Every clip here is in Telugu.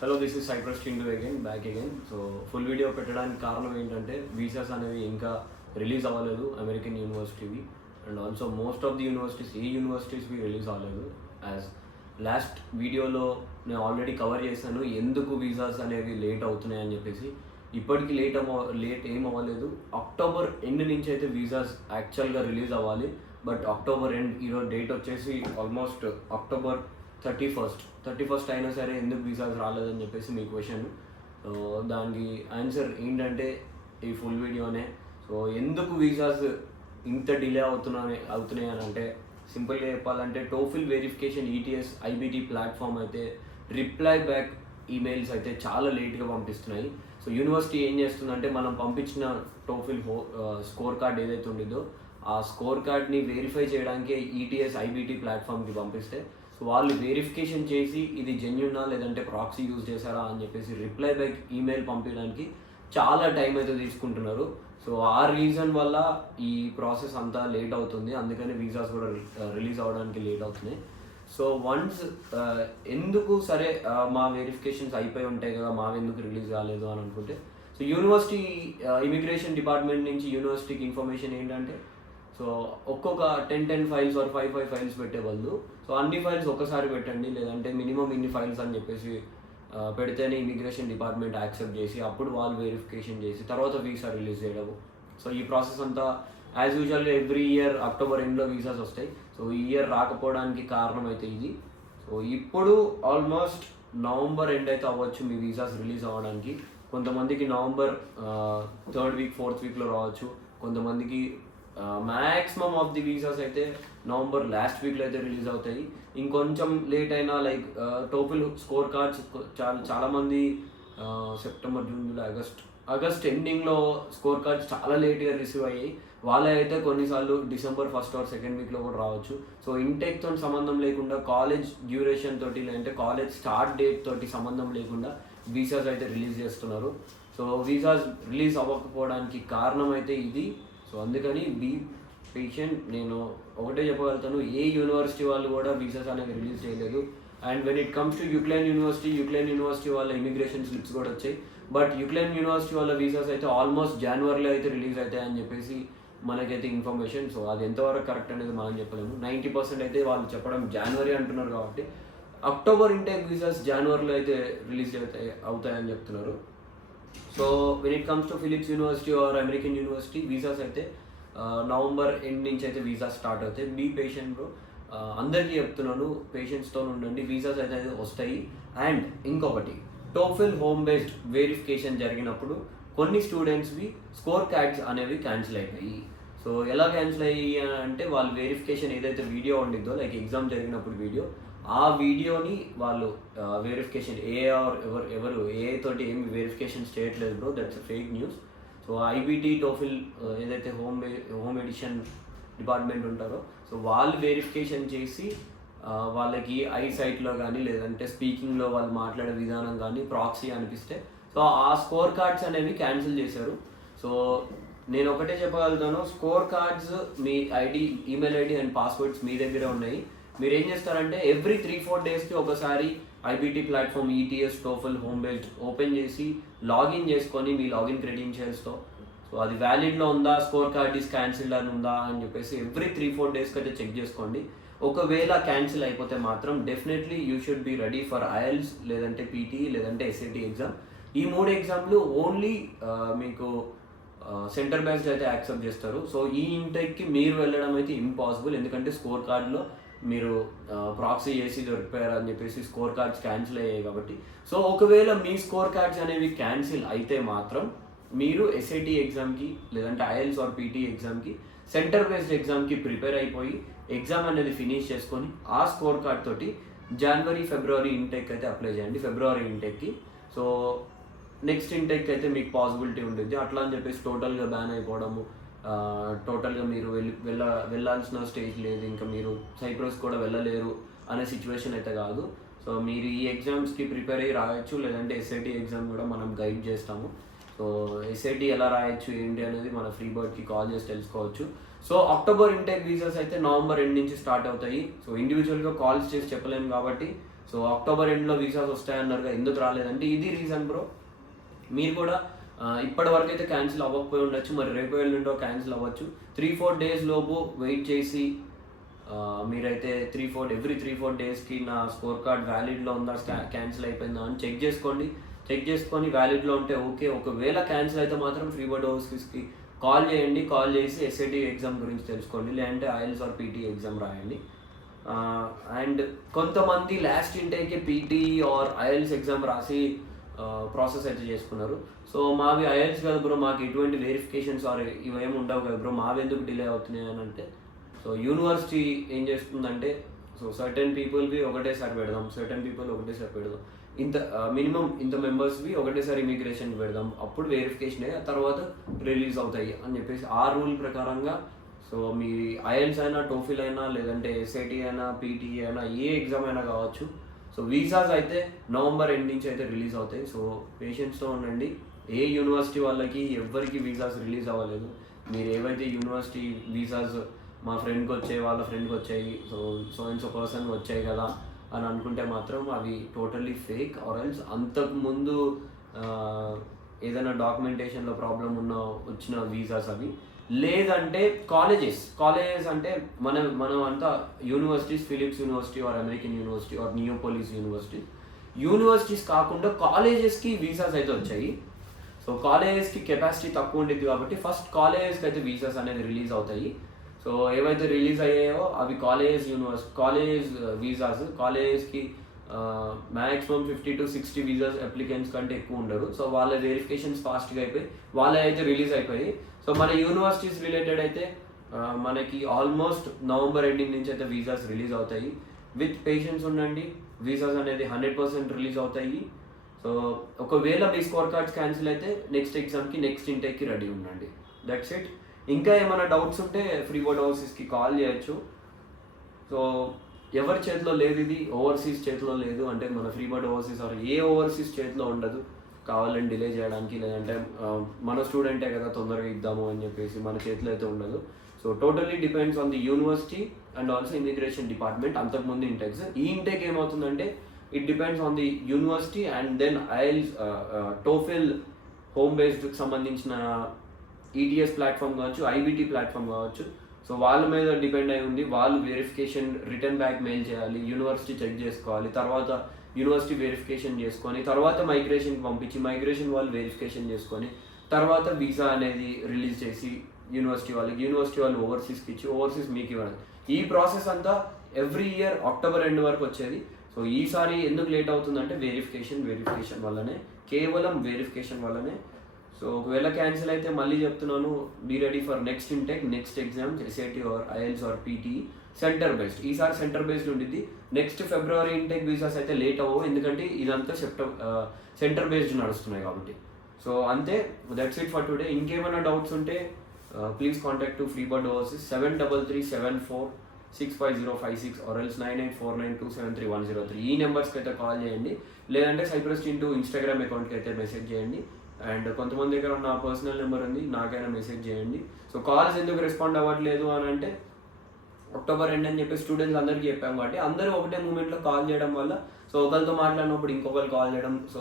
Hello, this is Cyprus Chintu back again. So full video పెట్టడానికి కారణం ఏంటంటే వీసాస్ అనేవి ఇంకా రిలీజ్ అవ్వలేదు అమెరికన్ యూనివర్సిటీవి. And also most of the యూనివర్సిటీస్వి రిలీజ్ అవ్వలేదు. యాజ్ లాస్ట్ వీడియోలో నేను ఆల్రెడీ కవర్ చేశాను ఎందుకు వీసాస్ అనేవి లేట్ అవుతున్నాయి అని చెప్పేసి. ఇప్పటికీ లేట్ ఏం అవ్వలేదు. అక్టోబర్ ఎండ్ నుంచి అయితే వీసాస్ యాక్చువల్గా రిలీజ్ అవ్వాలి. బట్ అక్టోబర్ ఎండ్ ఈరోజు డేట్ వచ్చేసి ఆల్మోస్ట్ అక్టోబర్ 31st అయినా సరే ఎందుకు వీసాస్ రాలేదని చెప్పేసి మీ క్వశ్చన్. సో దానికి ఆన్సర్ ఏంటంటే ఈ ఫుల్ వీడియోనే. సో ఎందుకు వీసాస్ ఇంత డిలే అవుతున్నాయి అని అంటే సింపుల్గా చెప్పాలంటే TOEFL verification ETS iBT platform అయితే రిప్లై బ్యాక్ ఈమెయిల్స్ అయితే చాలా లేట్గా పంపిస్తున్నాయి. సో యూనివర్సిటీ ఏం చేస్తుందంటే మనం పంపించిన టోఫిల్ స్కోర్ కార్డ్ ఏదైతే ఉండిద్దో ఆ స్కోర్ కార్డ్ని వెరిఫై చేయడానికి ఈటీఎస్ ఐబీటీ ప్లాట్ఫామ్కి పంపిస్తే సో వాళ్ళు వెరిఫికేషన్ చేసి ఇది జెన్యునా లేదంటే ప్రాక్సీ యూజ్ చేశారా అని చెప్పేసి రిప్లై బ్యాక్ ఈమెయిల్ పంపించడానికి చాలా టైం అయితే తీసుకుంటున్నారు. సో ఆ రీజన్ వల్ల ఈ ప్రాసెస్ అంతా లేట్ అవుతుంది. అందుకని వీసాస్ కూడా రిలీజ్ అవ్వడానికి లేట్ అవుతున్నాయి. సో వన్స్ ఎందుకు సరే మా వెరిఫికేషన్స్ అయిపోయి ఉంటాయి కదా, మావి ఎందుకు రిలీజ్ కాలేదు అని అనుకుంటే సో యూనివర్సిటీ ఇమిగ్రేషన్ డిపార్ట్మెంట్ నుంచి యూనివర్సిటీకి ఇన్ఫర్మేషన్ ఏంటంటే సో ఒక్కొక్క 10 ఫైల్స్ ఆర్ 5 ఫైల్స్ పెట్టే బదులు సో అన్ని ఫైల్స్ ఒక్కసారి పెట్టండి, లేదంటే మినిమం ఇన్ని ఫైల్స్ అని చెప్పేసి పెడితేనే ఇమిగ్రేషన్ డిపార్ట్మెంట్ యాక్సెప్ట్ చేసి అప్పుడు వాళ్ళు వెరిఫికేషన్ చేసి తర్వాత వీసా రిలీజ్ చేయడము. సో ఈ ప్రాసెస్ అంతా యాజ్ యూజువల్గా ఎవ్రీ ఇయర్ అక్టోబర్ ఎండ్లో వీసాస్ వస్తాయి. సో ఈ ఇయర్ రాకపోవడానికి కారణం అయితే ఇది. సో ఇప్పుడు ఆల్మోస్ట్ నవంబర్ ఎండ్ అయితే అవ్వచ్చు మీ వీసాస్ రిలీజ్ అవ్వడానికి. కొంతమందికి నవంబర్ 3rd వీక్ 4th వీక్లో రావచ్చు. కొంతమందికి మ్యాక్సిమం ఆఫ్ ది వీసాస్ అయితే నవంబర్ లాస్ట్ వీక్లో అయితే రిలీజ్ అవుతాయి. ఇంకొంచెం లేట్ అయినా లైక్ టోఫిల్ స్కోర్ కార్డ్స్ చాలామంది సెప్టెంబర్, జూన్, జూలై, ఆగస్ట్ ఎండింగ్లో స్కోర్ కార్డ్స్ చాలా లేట్గా రిసీవ్ అయ్యాయి. వాళ్ళే అయితే కొన్నిసార్లు డిసెంబర్ 1st or 2nd వీక్లో కూడా రావచ్చు. సో ఇంటెక్తో సంబంధం లేకుండా కాలేజ్ డ్యూరేషన్ తోటి లేదంటే కాలేజ్ స్టార్ట్ డేట్ తోటి సంబంధం లేకుండా వీసాస్ అయితే రిలీజ్ చేస్తున్నారు. సో వీసాస్ రిలీజ్ అవ్వకపోవడానికి కారణం అయితే ఇది. సో అందుకని బీ పేషెంట్. నేను ఒకటే చెప్పగలుగుతాను, ఏ యూనివర్సిటీ వాళ్ళు కూడా వీసాస్ అనేవి రిలీజ్ చేయలేదు. And when it comes to UCLan university వాళ్ళ ఇమిగ్రేషన్ స్లిప్స్ కూడా వచ్చాయి. బట్ యుక్లైన్ యూనివర్సిటీ వాళ్ళ వీసాస్ అయితే ఆల్మోస్ట్ జనవరిలో అయితే రిలీజ్ అవుతాయని చెప్పేసి మనకైతే ఇన్ఫర్మేషన్. సో అది ఎంతవరకు కరెక్ట్ అనేది మనం చెప్పలేము. 90% అయితే వాళ్ళు చెప్పడం జనవరి అంటున్నారు కాబట్టి అక్టోబర్ ఇంటేక్ వీసాస్ జనవరిలో అయితే రిలీజ్ అవుతాయని చెప్తున్నారు. So when it comes to Philips university or American university visas అయితే నవంబర్ ఎండ్ నుంచి అయితే వీసాస్ స్టార్ట్ అవుతాయి. Be patient bro. అందరికీ చెప్తున్నాను, పేషెంట్స్తో ఉండండి, వీసాస్ అయితే వస్తాయి. అండ్ ఇంకొకటి, టోఫిల్ హోమ్ బేస్డ్ వెరిఫికేషన్ జరిగినప్పుడు కొన్ని స్టూడెంట్స్వి స్కోర్ కార్డ్స్ అనేవి క్యాన్సిల్ అయిపోయి. సో ఎలా క్యాన్సిల్ అయ్యాయి అంటే వాళ్ళు వెరిఫికేషన్ ఏదైతే వీడియో ఉండిద్దో లైక్ ఎగ్జామ్ జరిగినప్పుడు వీడియో, ఆ వీడియోని వాళ్ళు వెరిఫికేషన్ ఎవరు ఏ తోటి ఏమి వెరిఫికేషన్స్ చేయట్లేదు bro, that's fake news. So iBT TOEFL ఏదైతే హోమ్ ఎడిషన్ డిపార్ట్మెంట్ ఉంటారో సో వాళ్ళు వెరిఫికేషన్ చేసి వాళ్ళకి ఐసైట్లో కానీ లేదంటే స్పీకింగ్లో వాళ్ళు మాట్లాడే విధానం కానీ ప్రాక్సీ అనిపిస్తే సో ఆ స్కోర్ కార్డ్స్ అనేవి క్యాన్సిల్ చేశారు. సో నేను ఒకటే చెప్పగలుగుతాను, స్కోర్ కార్డ్స్ మీ ఈమెయిల్ ఐడి అండ్ పాస్వర్డ్స్ మీ దగ్గరే ఉన్నాయి. మీరు ఏం చేస్తారంటే ఎవ్రీ 3-4 డేస్కి ఒకసారి iBT platform ETS TOEFL home based open చేసి లాగిన్ చేసుకొని మీ లాగిన్ క్రెడెన్షియల్స్తో సో అది వ్యాలిడ్లో ఉందా, స్కోర్ కార్డ్ ఈస్ క్యాన్సిల్డ్ అని ఉందా అని చెప్పేసి ఎవ్రీ 3-4 డేస్కి అయితే చెక్ చేసుకోండి. ఒకవేళ క్యాన్సిల్ అయిపోతే మాత్రం definitely you should be ready for IELTS లేదంటే పీటీ లేదంటే ఎస్ఏటీ ఎగ్జామ్. ఈ 3 ఎగ్జామ్లు ఓన్లీ మీకు సెంటర్ బేస్డ్ అయితే యాక్సెప్ట్ చేస్తారు. సో ఈ ఇంటెక్కి మీరు వెళ్ళడం అయితే ఇంపాసిబుల్, ఎందుకంటే స్కోర్ కార్డ్లో మీరు ప్రాక్సీ చేసి దొరికిపోయారు అని చెప్పేసి స్కోర్ కార్డ్స్ క్యాన్సిల్ అయ్యాయి కాబట్టి. సో ఒకవేళ మీ స్కోర్ కార్డ్స్ అనేవి క్యాన్సిల్ అయితే మాత్రం మీరు ఎస్ఏటీ ఎగ్జామ్కి లేదంటే ఐఎల్స్ ఆర్ పీటీ ఎగ్జామ్కి సెంటర్ బేస్డ్ ఎగ్జామ్కి ప్రిపేర్ అయిపోయి ఎగ్జామ్ అనేది ఫినిష్ చేసుకొని ఆ స్కోర్ కార్డ్ తోటి జనవరి ఫిబ్రవరి ఇంటెక్ అయితే అప్లై చేయండి. ఫిబ్రవరి ఇంటెక్కి సో నెక్స్ట్ ఇంటెక్ అయితే మీకు పాసిబిలిటీ ఉంటుంది. అట్లా అని చెప్పేసి టోటల్గా బ్యాన్ అయిపోవడము, టోటల్గా మీరు వెళ్ళాల్సిన స్టేజ్ లేదు, ఇంకా మీరు సైప్రస్ కూడా వెళ్ళలేరు అనే సిచ్యువేషన్ అయితే కాదు. సో మీరు ఈ ఎగ్జామ్స్కి ప్రిపేర్ అయ్యి రాయొచ్చు, లేదంటే ఎస్ఐటీ ఎగ్జామ్ కూడా మనం గైడ్ చేస్తాము. సో ఎస్ఐటీ ఎలా రాయొచ్చు ఏంటి అనేది మన ఫ్రీ బర్డ్కి కాల్ చేసి తెలుసుకోవచ్చు. సో అక్టోబర్ ఇంటేక్ వీసాస్ అయితే నవంబర్ ఎండ్ నుంచి స్టార్ట్ అవుతాయి. సో ఇండివిజువల్గా కాల్స్ చేసి చెప్పలేము కాబట్టి సో అక్టోబర్ ఎండ్లో వీసాస్ వస్తాయన్నారుగా, ఎందుకు రాలేదంటే ఇది రీజన్ బ్రో. మీరు కూడా ఇప్పటి వరకు అయితే క్యాన్సిల్ అవ్వకపోయి ఉండొచ్చు, మరి రేపు ఎల్లుండో క్యాన్సిల్ అవ్వచ్చు. 3-4 days లోపు వెయిట్ చేసి మీరైతే ఎవ్రీ 3-4 daysకి నా స్కోర్ కార్డ్ వ్యాలిడ్లో ఉందా, క్యాన్సిల్ అయిపోయిందా అని చెక్ చేసుకోండి. చెక్ చేసుకొని వ్యాలిడ్లో ఉంటే ఓకే. ఒకవేళ క్యాన్సిల్ అయితే మాత్రం ఫ్రీ బర్డ్ ఓవర్సీస్కి కాల్ చేయండి. కాల్ చేసి ఎస్ఐటి ఎగ్జామ్ గురించి తెలుసుకోండి, లేదంటే ఐఎల్స్ ఆర్ పీటీ ఎగ్జామ్ రాయండి. అండ్ కొంతమంది లాస్ట్ ఇంటేకే పీటీ ఆర్ ఐఎల్స్ ఎగ్జామ్ రాసి ప్రాసెస్ అయితే చేసుకున్నారు. సో మావి ఐఎల్స్ కదా బ్రో, మాకు ఎటువంటి వెరిఫికేషన్స్ ఆర్ ఇవేమి ఉండవు కదా బ్రో, మావి ఎందుకు డిలే అవుతున్నాయి అని అంటే, సో యూనివర్సిటీ ఏం చేస్తుందంటే, సో సర్టెన్ పీపుల్వి ఒకటేసారి పెడదాం, సర్టెన్ పీపుల్ ఒకటేసారి పెడదాం, ఇంత మినిమం ఇంత మెంబర్స్వి ఒకటేసారి ఇమిగ్రేషన్కి పెడదాం, అప్పుడు వెరిఫికేషన్ అయ్యి తర్వాత రిలీజ్ అవుతాయి అని చెప్పేసి ఆ రూల్ ప్రకారంగా. సో మీ ఐఎల్స్ అయినా, టోఫిల్ అయినా, లేదంటే ఎస్ఐటి అయినా, పీటీ అయినా, ఏ ఎగ్జామ్ అయినా కావచ్చు. సో వీసాస్ అయితే నవంబర్ ఎండ్ నుంచి అయితే రిలీజ్ అవుతాయి. సో పేషెన్స్తో ఉండండి. ఏ యూనివర్సిటీ వాళ్ళకి ఎవ్వరికి వీసాస్ రిలీజ్ అవ్వలేదు. మీరు ఏవైతే యూనివర్సిటీ వీసాస్ మా ఫ్రెండ్కి వచ్చాయి, వాళ్ళ ఫ్రెండ్కి వచ్చాయి, సో అండ్ సో పర్సన్ వచ్చాయి కదా అని అనుకుంటే మాత్రం అవి టోటల్లీ ఫేక్. ఆర్ ఎల్స్ అంతకుముందు ఏదైనా డాక్యుమెంటేషన్లో ప్రాబ్లం వచ్చిన వీసాస్ అవి. లేదంటే కాలేజెస్ అంటే మనం అంతా universities, Philips university or American university or Neapolis universities కాకుండా కాలేజెస్కి వీసాస్ అయితే వచ్చాయి. సో కాలేజెస్కి కెపాసిటీ తక్కువ ఉండేది కాబట్టి ఫస్ట్ కాలేజెస్కి అయితే వీసాస్ అనేది రిలీజ్ అవుతాయి. సో ఏవైతే రిలీజ్ అయ్యాయో అవి కాలేజ్ వీసాస్. కాలేజెస్కి మ్యాక్సిమం 50 to 60 వీసాస్ అప్లికెంట్స్ కంటే ఎక్కువ ఉండరు. సో వాళ్ళ వెరిఫికేషన్స్ ఫాస్ట్గా అయిపోయి వాళ్ళ అయితే రిలీజ్ అయిపోయి. సో మన యూనివర్సిటీస్ రిలేటెడ్ అయితే మనకి ఆల్మోస్ట్ నవంబర్ ఎండింగ్ నుంచి అయితే వీసాస్ రిలీజ్ అవుతాయి. విత్ పేషెన్స్ ఉండండి, వీసాస్ అనేది 100% రిలీజ్ అవుతాయి. సో ఒకవేళ మీ స్కోర్ కార్డ్స్ క్యాన్సిల్ అయితే నెక్స్ట్ ఎగ్జామ్కి, నెక్స్ట్ ఇంటేక్కి రెడీ ఉండండి. That's it. ఇంకా ఏమైనా డౌట్స్ ఉంటే ఫ్రీ బర్డ్ ఓవర్సీస్కి కాల్ చేయొచ్చు. సో ఎవరి చేతిలో లేదు, ఇది ఓవర్సీస్ చేతిలో లేదు అంటే మన free bird overseas or a overseas చేతిలో ఉండదు కావాలని డిలే చేయడానికి, లేదంటే మన స్టూడెంటే కదా తొందరగా ఇద్దాము అని చెప్పేసి మన చేతిలో అయితే ఉండదు. So totally depends on the university and also immigration department. అంతకుముందు ఇంటెక్స్, ఈ ఇంటెక్ ఏమవుతుందంటే it depends on the university and then IELTS, TOEFL home బేస్డ్కి సంబంధించిన ఈటీఎస్ ప్లాట్ఫామ్ కావచ్చు, ఐబీటీ ప్లాట్ఫామ్ కావచ్చు. సో వాళ్ళ మీద డిపెండ్ అయి ఉంది. వాళ్ళు వెరిఫికేషన్ రిటర్న్ బ్యాక్ మెయిల్ చేయాలి, యూనివర్సిటీ చెక్ చేసుకోవాలి, తర్వాత యూనివర్సిటీ వెరిఫికేషన్ చేసుకొని తర్వాత మైగ్రేషన్కి పంపించి మైగ్రేషన్ వాళ్ళు వెరిఫికేషన్ చేసుకొని తర్వాత వీసా అనేది రిలీజ్ చేసి యూనివర్సిటీ వాళ్ళు ఓవర్సీస్కి ఇచ్చి ఓవర్సీస్ మీకు ఇవ్వడం. ఈ ప్రాసెస్ అంతా ఎవ్రీ ఇయర్ అక్టోబర్ ఎండ్ వరకు వచ్చేది. సో ఈసారి ఎందుకు లేట్ అవుతుందంటే వెరిఫికేషన్ వల్లనే, కేవలం వెరిఫికేషన్ వల్లనే. సో ఒకవేళ క్యాన్సిల్ అయితే మళ్ళీ చెప్తున్నాను, be ready for next intake, next exams, SIT or IELTS or PT centre based. ఈసారి సెంటర్ బేస్డ్ ఉండిద్ది. నెక్స్ట్ ఫిబ్రవరి ఇంటెక్ వీసాస్ అయితే లేట్ అవ్వవు, ఎందుకంటే ఇదంతా సెంటర్ బేస్డ్ నడుస్తున్నాయి కాబట్టి. సో అంతే, దట్స్ ఇట్ ఫర్ టుడే. ఇంకేమైనా డౌట్స్ ఉంటే please contact to free bird overseas 7337465056 or else 9849273103. ఈ నెంబర్స్కి అయితే కాల్ చేయండి, లేదంటే సైప్రస్ టీమ్ ఇన్స్టాగ్రామ్ అకౌంట్కి అయితే మెసేజ్ చేయండి. అండ్ కొంతమంది దగ్గర నా పర్సనల్ నెంబర్ ఉంది, నాకైనా మెసేజ్ చేయండి. సో కాల్స్ ఎందుకు రెస్పాండ్ అవ్వట్లేదు అని అంటే అక్టోబర్ ఎండ్ అని చెప్పి స్టూడెంట్స్ అందరికీ చెప్పాం కాబట్టి అందరూ ఒకటే మూమెంట్లో కాల్ చేయడం వల్ల, సో ఒకరితో మాట్లాడినప్పుడు ఇంకొకరు కాల్ చేయడం, సో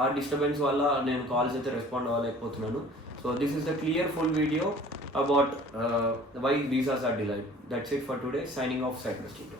ఆ డిస్టర్బెన్స్ వల్ల నేను కాల్స్ అయితే రెస్పాండ్ అవ్వలేకపోతున్నాను. So this is the clear full video about why visas are delayed. That's it for today. Signing off Cyprus team.